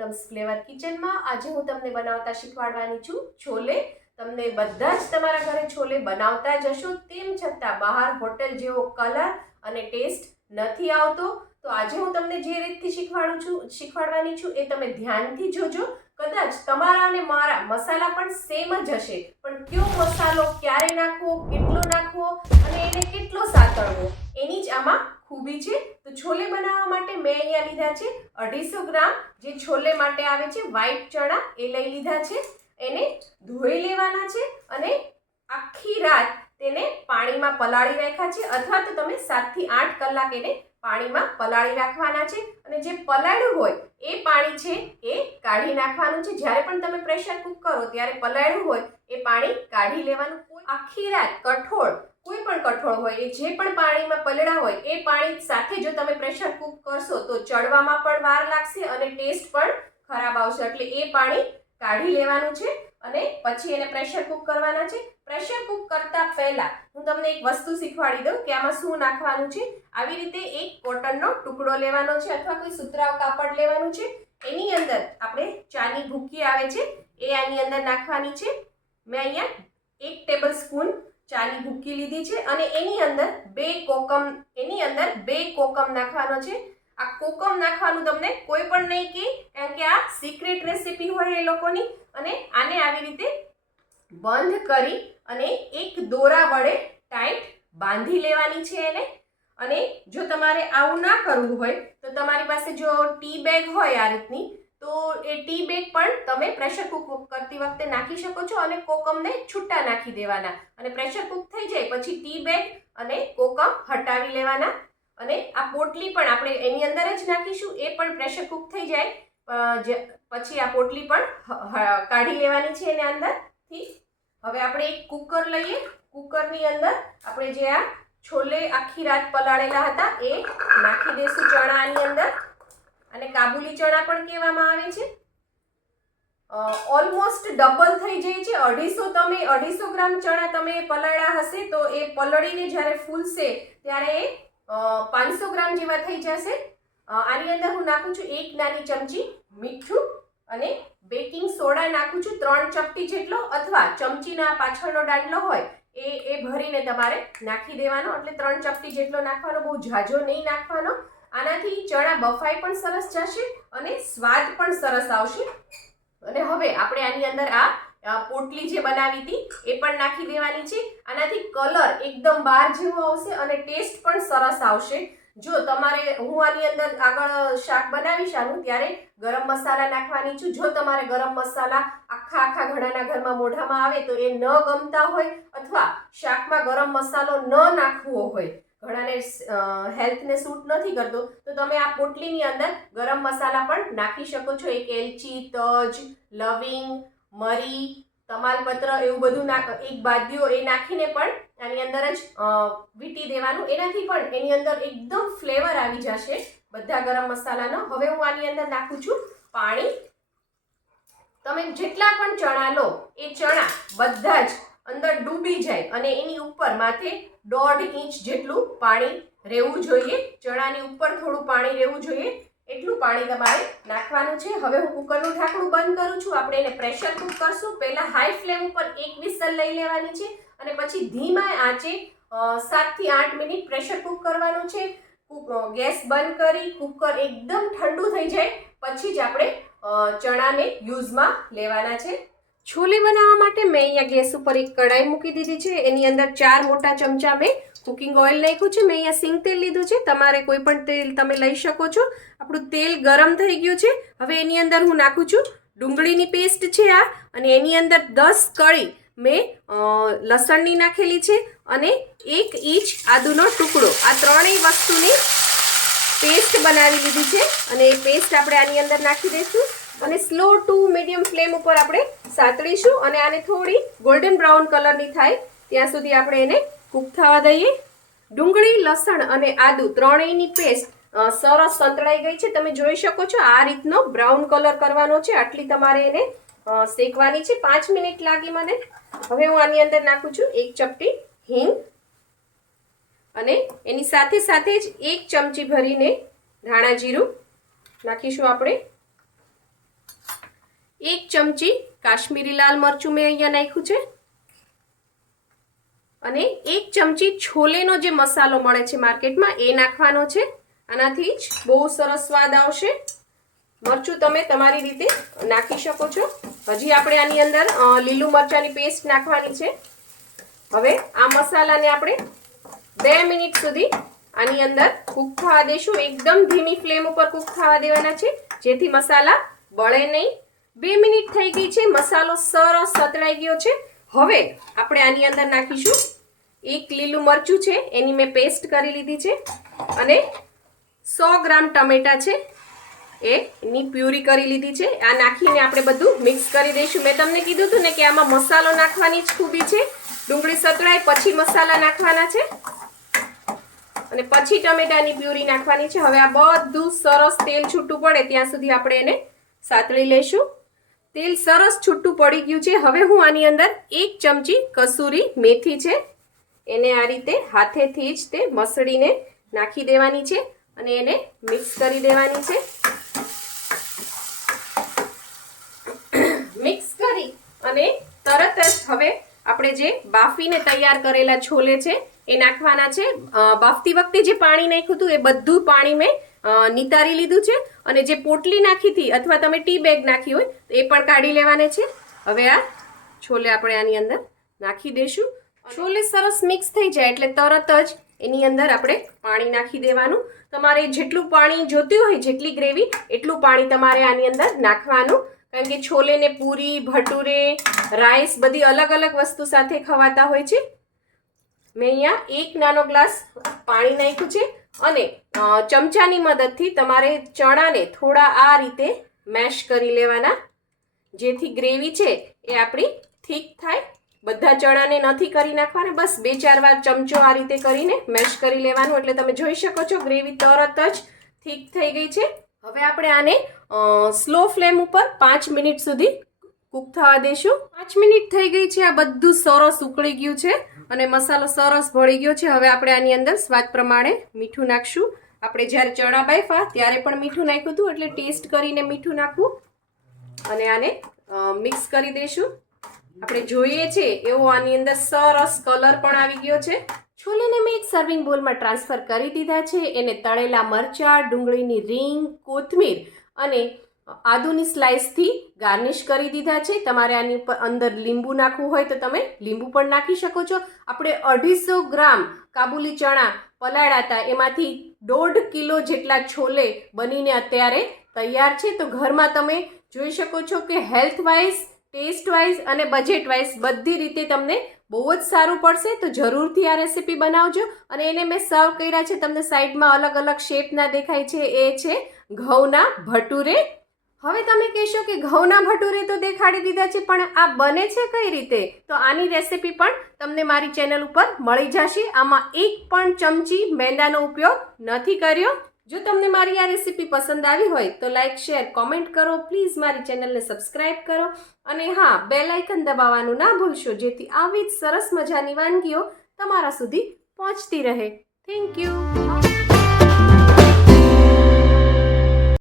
Poonam's flavour કિચનમાં આજે હું તમને બનાવતા શીખવાડવાની છું છોલે। તમને બધા જ તમારા ઘરે છોલે બનાવતા જ હશો, તેમ છતાં બહાર હોટલ જેવો કલર અને ટેસ્ટ નથી આવતો। તો આજે હું તમને જે રીતથી શીખવાડવાની છું એ તમે ધ્યાનથી જોજો। કદાચ તમારા અને મારા મસાલા પણ સેમ જ હશે, પણ કયો મસાલો ક્યારે નાખવો, કેટલો નાખવો અને એને કેટલો સાતળવો એની જ આમાં ખૂબી છે। તો છોલે બનાવવા માટે મેં અહીંયા લીધા છે 250 ગ્રામ જે છોલે માટે આવે છે વ્હાઈટ ચણા, એ લઈ લીધા છે। એને ધોઈ લેવાના છે અને આખી રાત તેને પાણીમાં પલાળી રાખ્યા છે, અથવા તો તમે 7 થી 8 કલાક એને પાણીમાં પલાળી રાખવાના છે। અને જે પલાળ્યું હોય એ પાણી છે એ કાઢી નાખવાનું છે। જ્યારે પણ તમે પ્રેશર કુક કરો ત્યારે પલાળ્યું હોય એ પાણી કાઢી લેવાનું। આખી રાત કઠોળ, કોઈ પણ કઠોળ હોય એ જે પણ પાણીમાં પલળ્યા હોય એ પાણી સાથે જો તમે પ્રેશર કુક કરશો તો ચડવામાં પણ વાર લાગશે અને ટેસ્ટ પણ ખરાબ આવશે, એટલે એ પાણી કાઢી લેવાનું છે અને પછી એને પ્રેશર કુક કરવાના છે। પ્રેશર કુક કરતા પહેલા હું તમને એક વસ્તુ શીખવાડી દઉં કે આમાં શું નાખવાનું છે। આવી રીતે એક કોટનનો ટુકડો લેવાનો છે અથવા કોઈ સુતરાઉ કાપડ લેવાનું છે। એની અંદર આપણે ચાની ભૂકી આવે છે એ આની અંદર નાખવાની છે। મેં અહીંયા 1 ટેબલ સ્પૂન ચાની ભૂકી લીધી છે અને એની અંદર 2 કોકમ નાખવાનો છે। આ કોકમ નાખવાનું તમને કોઈ પણ નહીં કે, કારણ કે આ સિક્રેટ રેસીપી હોય એ લોકોની। અને આને આવી રીતે બંધ કરી અને એક દોરા વડે ટાઈટ બાંધી લેવાની છે એને। અને જો તમારે આવું ના કરવું હોય તો તમારી પાસે જો ટી બેગ હોય આ રીતની, તો એ ટી બેગ પણ તમે પ્રેશર કુક કરતી વખતે નાખી શકો છો અને કોકમને છૂટા નાખી દેવાના અને પ્રેશર કુક થઈ જાય પછી ટી બેગ અને કોકમ હટાવી લેવાના। અને આ પોટલી પણ આપણે એની અંદર જ નાખીશું, એ પણ પ્રેશર કુક થઈ જાય પછી આ પોટલી પણ કાઢી લેવાની છે એની અંદરથી। હવે આપણે એક કુકર લઈએ, કુકરની અંદર આપણે જે આ છોલે આખી રાત પલાળેલા હતા એ નાખી દઈશું ચણાની અંદર, અને કાબુલી ચણા પણ કહેવામાં આવે છે। ઓલમોસ્ટ ડબલ થઈ જાય છે। 250 ગ્રામ ચણા તમે પલાળ્યા હશે તો એ પલળીને જ્યારે ફૂલશે ત્યારે એ 500 ગ્રામ જેવા થઈ જશે। આની અંદર હું નાખું છું 1 નાની ચમચી મીઠું અને બેકિંગ સોડા નાખું છું 3 ચપટી જેટલો, અથવા ચમચીના પાછળનો દાંડલો હોય એ ભરીને તમારે નાખી દેવાનો, એટલે 3 ચપટી જેટલો નાખવાનો, બહુ ઝાઝો નહીં નાખવાનો। આનાથી ચણા બફાઈ પણ સરસ જશે અને સ્વાદ પણ સરસ આવશે। અને હવે આપણે આની અંદર આ પોટલી જે બનાવી હતી એ પણ નાખી દેવાની છે। આનાથી કલર એકદમ બાર જેવો આવશે અને ટેસ્ટ પણ સરસ આવશે। જો તમારે, હું આની અંદર આગળ શાક બનાવીશ આનું ત્યારે ગરમ મસાલા નાખવાની છું। જો તમારે ગરમ મસાલા આખા ઘણાના ઘરમાં મોઢામાં આવે તો એ ન ગમતા હોય અથવા શાકમાં ગરમ મસાલો ન નાખવો હોય, ઘણાને હેલ્થને સૂટ નથી કરતો, તો તમે આ પોટલીની અંદર ગરમ મસાલા પણ નાખી શકો છો। એક એલચી, તજ, લવિંગ, મરી, તમાલપત્ર એવું બધું એક બાદીઓ એ નાખીને પણ આની અંદર જ વીંટી દેવાનું, એનાથી પણ એની અંદર એકદમ ફ્લેવર આવી જશે બધા ગરમ મસાલાનો। હવે હું આની અંદર નાખું છું પાણી। તમે જેટલા પણ ચણા લો એ ચણા બધા જ અંદર ડૂબી જાય અને એની ઉપર માથે 1.5 ઇંચ જેટલું પાણી રહેવું જોઈએ, ચણાની ઉપર થોડું પાણી રહેવું જોઈએ, એટલું પાણી તમારે નાખવાનું છે। હવે હું કુકરનું ઢાંકણું બંધ કરું છું। આપણે એને પ્રેશર કુક કરશું। પહેલા હાઈ ફ્લેમ ઉપર 1 વિસલ લઈ લેવાની છે અને પછી ધીમા આંચે 7 થી 8 મિનિટ પ્રેશર કુક કરવાનું છે। ગેસ બંધ કરી કુકર એકદમ ઠંડુ થઈ જાય પછી જ આપણે ચણાને યુઝમાં લેવાના છે। છોલે બનાવવા માટે મેં અહીંયા ગેસ ઉપર એક કઢાઈ મૂકી દીધી છે। એની અંદર 4 મોટા ચમચા મેં કુકિંગ ઓઇલ નાખ્યું છે। મેં અહીંયા સિંગ તેલ લીધું છે, તમારે કોઈ પણ તેલ તમે લઈ શકો છો। આપણું તેલ ગરમ થઈ ગયું છે। હવે એની અંદર હું નાખું છું ડુંગળીની પેસ્ટ છે આ, અને એની અંદર 10 કળી મેં લસણની નાખેલી છે અને 1 ઇંચ આદુનો ટુકડો, આ ત્રણેય વસ્તુની પેસ્ટ બનાવી લીધી છે અને એ પેસ્ટ આપણે આની અંદર નાખી દઈશું અને સ્લો ટુ મીડિયમ ફ્લેમ ઉપર આપણે સાતળીશું અને આને થોડી ગોલ્ડન બ્રાઉન કલરની થાય ત્યાં સુધી આપણે એને કૂક થવા દઈએ। ડુંગળી, લસણ અને આદુ ત્રણેયની પેસ્ટ સરસ સંતળાઈ ગઈ છે, તમે જોઈ શકો છો। આ રીતનો બ્રાઉન કલર કરવાનો છે, આટલી તમારે એને શેકવાની છે। 5 મિનિટ લાગી મને। હવે હું આની અંદર નાખું છું 1 ચપટી હિંગ અને એની સાથે સાથે જ 1 ચમચી ભરીને ધાણા જીરું નાખીશું આપણે। 1 ચમચી કાશ્મીરી લાલ મરચું મેં અહીંયા નાખ્યું છે અને 1 ચમચી છોલેનો જે મસાલો મળે છે માર્કેટમાં એ નાખવાનો છે. આનાથી જ બહુ સરસ સ્વાદ આવશે. મરચું તમે તમારી રીતે નાખી શકો છો. હજી આપણે આની અંદર લીલું મરચાંની પેસ્ટ નાખવાની છે. હવે આ મસાલાને આપણે 2 મિનિટ સુધી આની અંદર કૂક થવા દેશું. એકદમ ધીમી ફ્લેમ ઉપર કૂક થવા દેવાના છે જેથી મસાલા બળે નહીં. 2 મિનિટ થઈ ગઈ છે. મસાલો સરસ સતળાઈ ગયો છે. હવે આપણે આની અંદર નાખીશું 1 લીલું મરચું છે એની મેં પેસ્ટ કરી લીધી છે અને 100 ગ્રામ ટમેટા છે એની પ્યુરી કરી લીધી છે. આ નાખીને આપણે બધું મિક્સ કરી દઈશું. મેં તમને કીધું હતું ને કે આમાં મસાલો નાખવાની જ ખૂબી છે. ડુંગળી સતળાય પછી મસાલા નાખવાના છે અને પછી ટમેટાની પ્યુરી નાખવાની છે. હવે આ બધું સરસ તેલ છૂટું પડે ત્યાં સુધી આપણે એને સાતળી લઈશું. તેલ સરસ છૂટું પડી ગયું છે. હવે હું આની અંદર 1 ચમચી કસૂરી મેથી છે એને આ રીતે હાથેથી જ તે મસળીને નાખી દેવાની છે અને એને મિક્સ કરી દેવાની છે. મિક્સ કરી અને તરત જ હવે આપણે જે બાફીને તૈયાર કરેલા છોલે છે એ નાખવાના છે. બાફતી વખતે જે પાણી નાખ્યું હતું એ બધું પાણી મેં નિતારી લીધું છે અને જે પોટલી નાખી હતી અથવા તમે ટી બેગ નાખી હોય તો એ પણ કાઢી લેવાને છે. હવે આ છોલે આપણે આની અંદર નાખી દઈશું. છોલે સરસ મિક્સ થઈ જાય એટલે તરત જ એની અંદર આપણે પાણી નાખી દેવાનું. તમારે જેટલું પાણી જોતું હોય જેટલી ગ્રેવી એટલું પાણી તમારે આની અંદર નાખવાનું. કારણ કે છોલેને પૂરી, ભટુરે, રાઈસ બધી અલગ અલગ વસ્તુ સાથે ખવાતા હોય છે. મેં અહીંયા 1 નાનો ગ્લાસ પાણી નાખ્યું છે અને ચમચાની મદદથી તમારે ચણાને થોડા આ રીતે મેશ કરી લેવાના જેથી ગ્રેવી છે એ આપણી થીક થાય. બધા ચણાને નથી કરી નાખવાના, બસ 2-4 વાર ચમચો આ રીતે કરીને મેશ કરી લેવાનું એટલે તમે જોઈ શકો છો ગ્રેવી તરત જ થીક થઈ ગઈ છે. હવે આપણે આને સ્લો ફ્લેમ ઉપર 5 મિનિટ સુધી કૂક થવા દેશું. 5 મિનિટ થઈ ગઈ છે. આ બધું સરસ ઉકળી ગયું છે અને મસાલો સરસ ભળી ગયો છે. હવે આપણે આની અંદર સ્વાદ પ્રમાણે મીઠું નાખશું. આપણે જ્યારે ચણા બાફા ત્યારે પણ મીઠું નાખ્યું હતું એટલે ટેસ્ટ કરીને મીઠું નાખવું અને આને મિક્સ કરી દઈશું. આપણે જોઈએ છે એવો આની અંદર સરસ કલર પણ આવી ગયો છે. છોલેને મેં એક સર્વિંગ બોલમાં ટ્રાન્સફર કરી દીધા છે. એને તળેલા મરચાં, ડુંગળીની રીંગ, કોથમીર અને આદુની સ્લાઇસથી ગાર્નિશ કરી દીધા છે. તમારે આની ઉપર અંદર લીંબુ નાખવું હોય તો તમે લીંબુ પણ નાખી શકો છો. આપણે 250 ગ્રામ કાબુલી ચણા પલાળ્યા હતા એમાંથી 1.5 કિલો જેટલા છોલે બનીને અત્યારે તૈયાર છે. તો ઘરમાં તમે જોઈ શકો છો કે હેલ્થ વાઇઝ, ટેસ્ટ વાઇઝ અને બજેટ વાઇઝ બધી રીતે તમને બહુ જ સારું પડશે. તો જરૂરથી આ રેસીપી બનાવજો. અને એને મેં સર્વ કર્યા છે. તમને સાઈડમાં અલગ અલગ શેપના દેખાય છે. એ છે ઘઉંના ભટુરે. હવે તમે કહેશો કે ઘઉંના ભટુરે તો દેખાડી દીધા છે પણ આ બને છે કઈ રીતે? તો આની રેસીપી પણ તમને મારી ચેનલ ઉપર મળી જશે. આમાં 1 પણ ચમચી મેંદાનો ઉપયોગ નથી કર્યો. જો તમને મારી આ રેસીપી પસંદ આવી હોય તો લાઈક, શેર, કોમેન્ટ કરો. પ્લીઝ મારી ચેનલને સબસ્ક્રાઈબ કરો અને હા, બેલ આઇકન દબાવવાનું ના ભૂલશો જેથી આવી જ સરસ મજાની વાનગીઓ તમારા સુધી પહોંચતી રહે. Thank you.